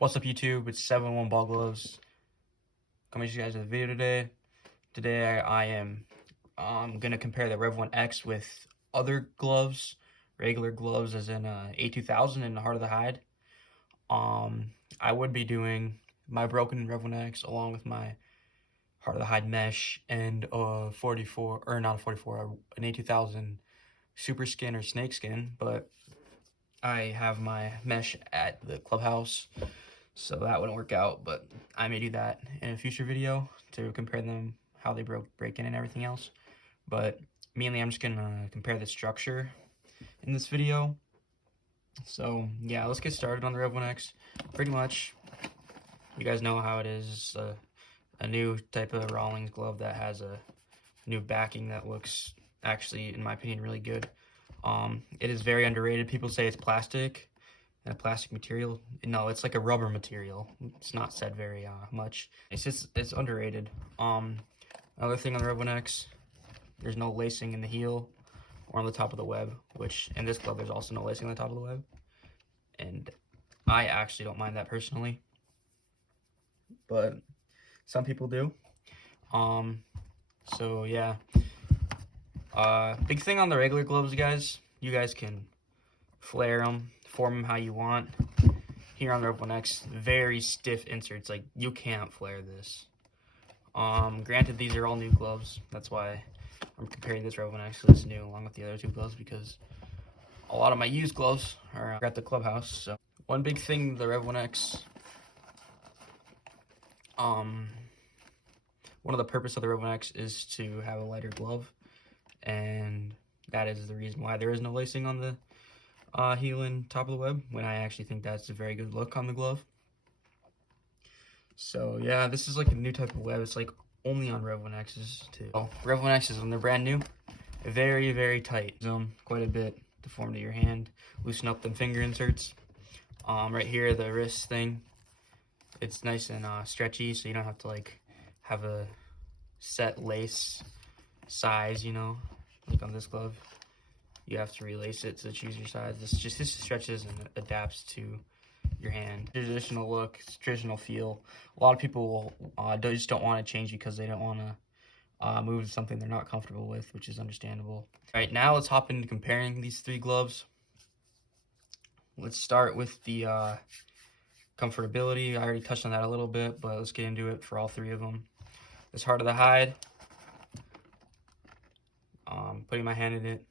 What's up, YouTube? It's 7-1 Ball Gloves. Coming to you guys with a video today. Today I am gonna compare the REV1X with other gloves, regular gloves, as in A2000 and the Heart of the Hide. I would be doing my broken REV1X along with my Heart of the Hide mesh and 44, or not a 44, an A2000 super skin or snake skin, but I have my mesh at the clubhouse, so that wouldn't work out, but I may do that in a future video to compare them, how they break in and everything else. But mainly I'm just gonna compare the structure in this video. So yeah, let's get started on the REV1X. Pretty much, you guys know how it is. A new type of Rawlings glove that has a new backing that looks, actually, in my opinion, really good. It is very underrated. People say it's plastic and a plastic material. No, it's like a rubber material. It's not said very much. It's underrated. Another thing on the REV1X, there's no lacing in the heel or on the top of the web, which in this glove there's also no lacing on the top of the web, and I actually don't mind that personally, but some people do. So yeah. Big thing on the regular gloves, guys, you guys can flare them, form them how you want. Here on the REV1X, very stiff inserts, like you can't flare this. Granted, these are all new gloves, that's why I'm comparing this REV1X to this new along with the other two gloves, because a lot of my used gloves are at the clubhouse. So one big thing, the REV1X, one of the purpose of the REV1X is to have a lighter glove, and that is the reason why there is no lacing on the heel and top of the web, when I actually think that's a very good look on the glove. So yeah, this is like a new type of web. It's like only on REV1X's too. Oh, REV1X's, when they're brand new, very, very tight. Zoom quite a bit to form to your hand. Loosen up them finger inserts. Right here, the wrist thing, it's nice and stretchy, so you don't have to like have a set lace size, you know, like on this glove. You have to relace it to choose your size. This stretches and adapts to your hand. Traditional look, traditional feel. A lot of people just don't want to change because they don't want to move to something they're not comfortable with, which is understandable. All right, now let's hop into comparing these three gloves. Let's start with the comfortability. I already touched on that a little bit, but let's get into it for all three of them. This Heart of the Hide. Putting my hand in it,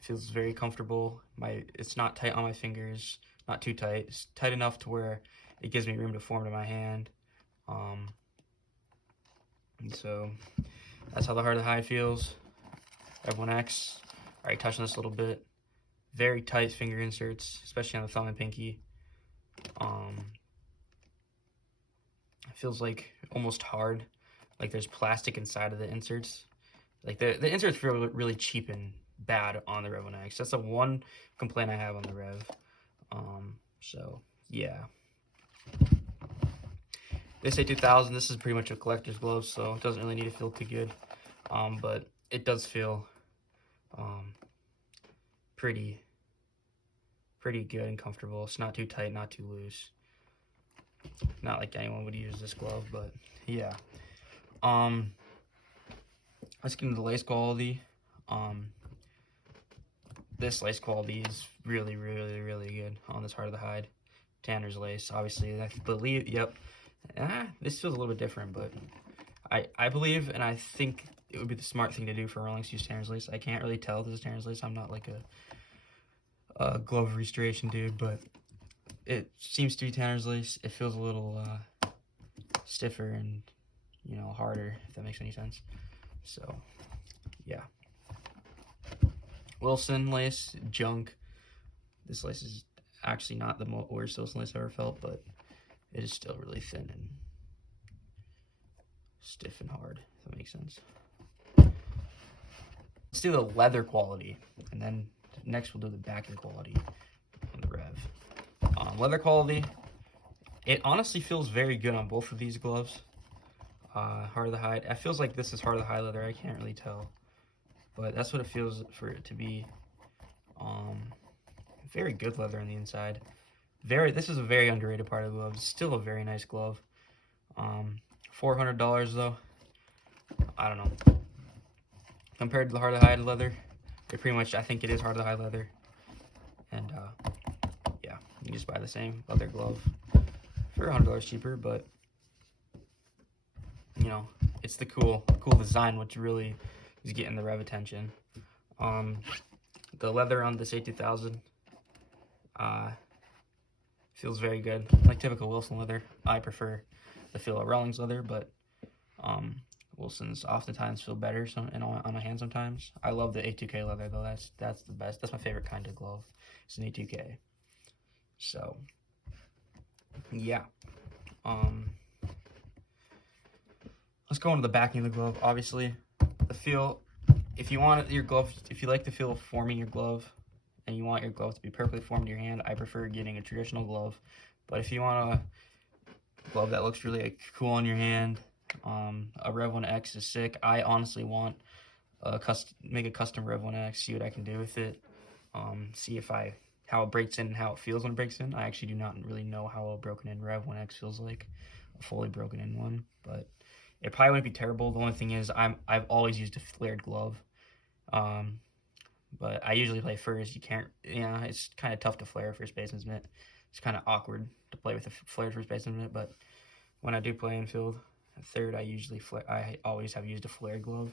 feels very comfortable. It's not tight on my fingers, not too tight. It's tight enough to where it gives me room to form to my hand. And so that's how the Heart of the Hide feels. REV1X, already touched on this a little bit. Very tight finger inserts, especially on the thumb and pinky. It feels like almost hard, like there's plastic inside of the inserts. Like the inserts feel really cheap and bad on the REV1X. That's the one complaint I have on the Rev. So yeah. This A2000, this is pretty much a collector's glove, so it doesn't really need to feel too good. But it does feel pretty good and comfortable. It's not too tight, not too loose. Not like anyone would use this glove, but yeah. Let's get into the lace quality. This lace quality is really good on this Heart of the Hide. Tanner's lace, obviously, I believe, yep. This feels a little bit different, but I believe, and I think it would be the smart thing to do for Rawlings to use Tanner's lace. I can't really tell if this is Tanner's lace. I'm not like a glove restoration dude, but it seems to be Tanner's lace. It feels a little stiffer and, you know, harder, if that makes any sense. So yeah. Wilson lace, junk. This lace is actually not the worst Wilson lace I've ever felt, but it is still really thin and stiff and hard, if that makes sense. Let's do the leather quality, and then next we'll do the backing quality on the Rev. Leather quality, it honestly feels very good on both of these gloves. Heart of the Hide, it feels like this is Heart of the Hide leather, I can't really tell, but that's what it feels for it to be. Very good leather on the inside. This is a very underrated part of the glove. It's still a very nice glove. $400 though. I don't know. Compared to the hard to hide leather, it pretty much, I think it is hard to hide leather. And yeah, you can just buy the same leather glove for $100 cheaper, but you know, it's the cool design which really is getting the Rev attention. The leather on this A2000 feels very good, like typical Wilson leather. I prefer the feel of Rawlings leather, but Wilsons oftentimes feel better on my hand sometimes. I love the A2K leather though. That's the best. That's my favorite kind of glove. It's an A2K. So yeah. Let's go into the backing of the glove. Obviously, the feel. If you want your glove, if you like the feel of forming your glove, and you want your glove to be perfectly formed in your hand, I prefer getting a traditional glove. But if you want a glove that looks really cool on your hand, a REV1X is sick. I honestly want make a custom REV1X, see what I can do with it, see how it breaks in and how it feels when it breaks in. I actually do not really know how a broken in REV1X feels like, a fully broken in one, but it probably wouldn't be terrible. The only thing is I've always used a flared glove, but I usually play first. You can't, it's kind of tough to flare first baseman's mitt. It's kind of awkward to play with a flared first baseman's mitt, but when I do play infield at third, I always have used a flared glove.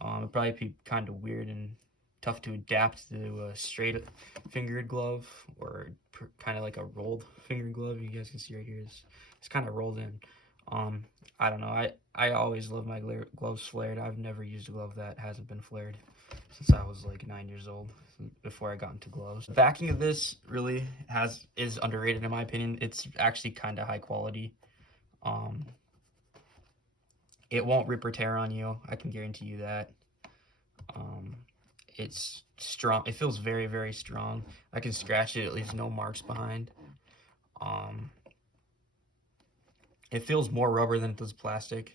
It'd probably be kind of weird and tough to adapt to a straight fingered glove or kind of like a rolled fingered glove. You guys can see right here, it's kind of rolled in. I don't know. I always love my gloves flared. I've never used a glove that hasn't been flared since I was like 9 years old, before I got into gloves. The backing of this really is underrated in my opinion. It's actually kind of high quality. It won't rip or tear on you. I can guarantee you that. It's strong. It feels very, very strong. I can scratch it. It leaves no marks behind. It feels more rubber than it does plastic.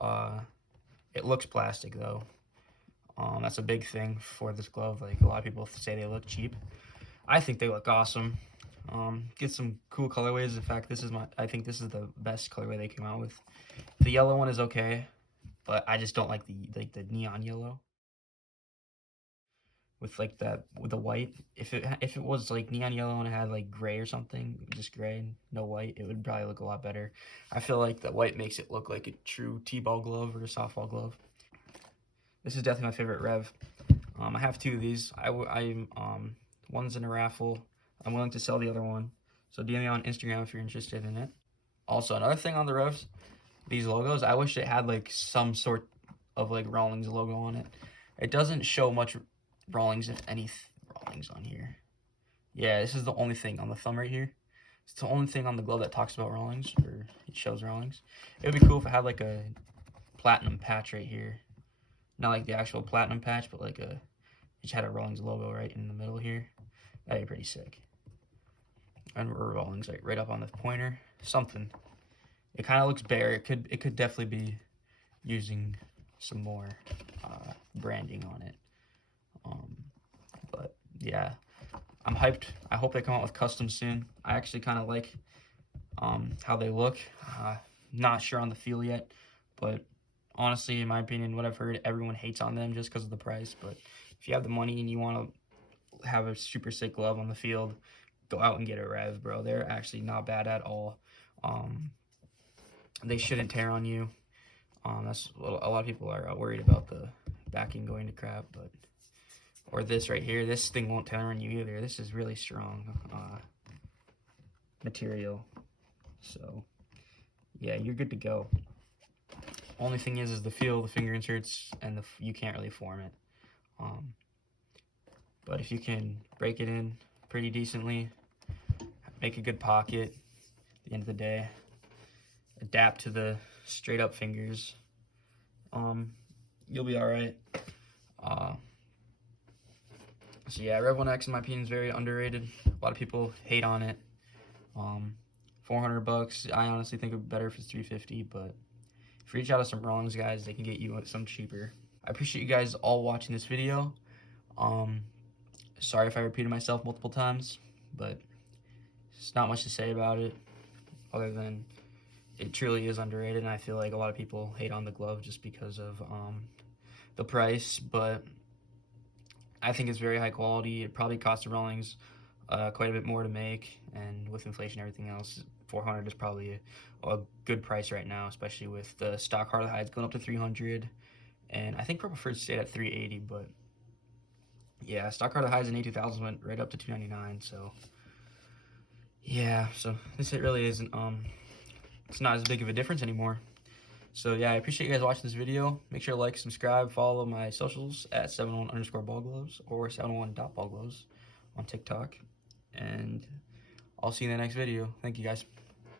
It looks plastic though. That's a big thing for this glove. Like, a lot of people say they look cheap. I think they look awesome. Get some cool colorways. In fact, I think this is the best colorway they came out with. The yellow one is okay, but I just don't like the neon yellow with with the white. If it was like neon yellow and it had like gray or something, just gray, no white, it would probably look a lot better. I feel like the white makes it look like a true t-ball glove or a softball glove. This is definitely my favorite Rev. I have two of these. One's in a raffle. I'm willing to sell the other one, so DM me on Instagram if you're interested in it. Also, another thing on the Revs, these logos, I wish it had like some sort of like Rawlings logo on it. It doesn't show much Rawlings, if any Rawlings on here. Yeah, this is the only thing on the thumb right here. It's the only thing on the glove that talks about Rawlings, or it shows Rawlings. It would be cool if it had like a platinum patch right here. Not like the actual platinum patch, but like it just had a Rawlings logo right in the middle here. That'd be pretty sick. And Rawlings like right up on the pointer. Something. It kind of looks bare. It could definitely be using some more branding on it. But yeah, I'm hyped. I hope they come out with custom soon. I actually kind of like how they look. Not sure on the feel yet, but honestly, in my opinion, what I've heard, everyone hates on them just because of the price. But if you have the money and you want to have a super sick glove on the field, go out and get a Rev, bro. They're actually not bad at all. They shouldn't tear on you. That's a lot of people are worried about the backing going to crap, but or this right here, this thing won't tear on you either. This is really strong material, so yeah, you're good to go. Only thing is the feel of the finger inserts, and you can't really form it. But if you can break it in pretty decently, make a good pocket at the end of the day, adapt to the straight up fingers, you'll be all right. So yeah, REV1X in my opinion is very underrated. A lot of people hate on it. $400. I honestly think it'd be better if it's $350, but if you reach out to some Rawlings guys, they can get you some cheaper. I appreciate you guys all watching this video. Sorry if I repeated myself multiple times, but There's not much to say about it other than it truly is underrated, and I feel like a lot of people hate on the glove just because of the price, but I think it's very high quality. It probably cost the Rawlings quite a bit more to make, and with inflation and everything else, 400 is probably a good price right now, especially with the stock hard hides going up to 300, and I think Pro Preferred stayed at 380, but yeah, stock hard hides in A2000 went right up to 299, so yeah, so this it really isn't it's not as big of a difference anymore. So yeah, I appreciate you guys watching this video. Make sure to like, subscribe, follow my socials at 71_ballgloves or 71.ballgloves on TikTok. And I'll see you in the next video. Thank you guys.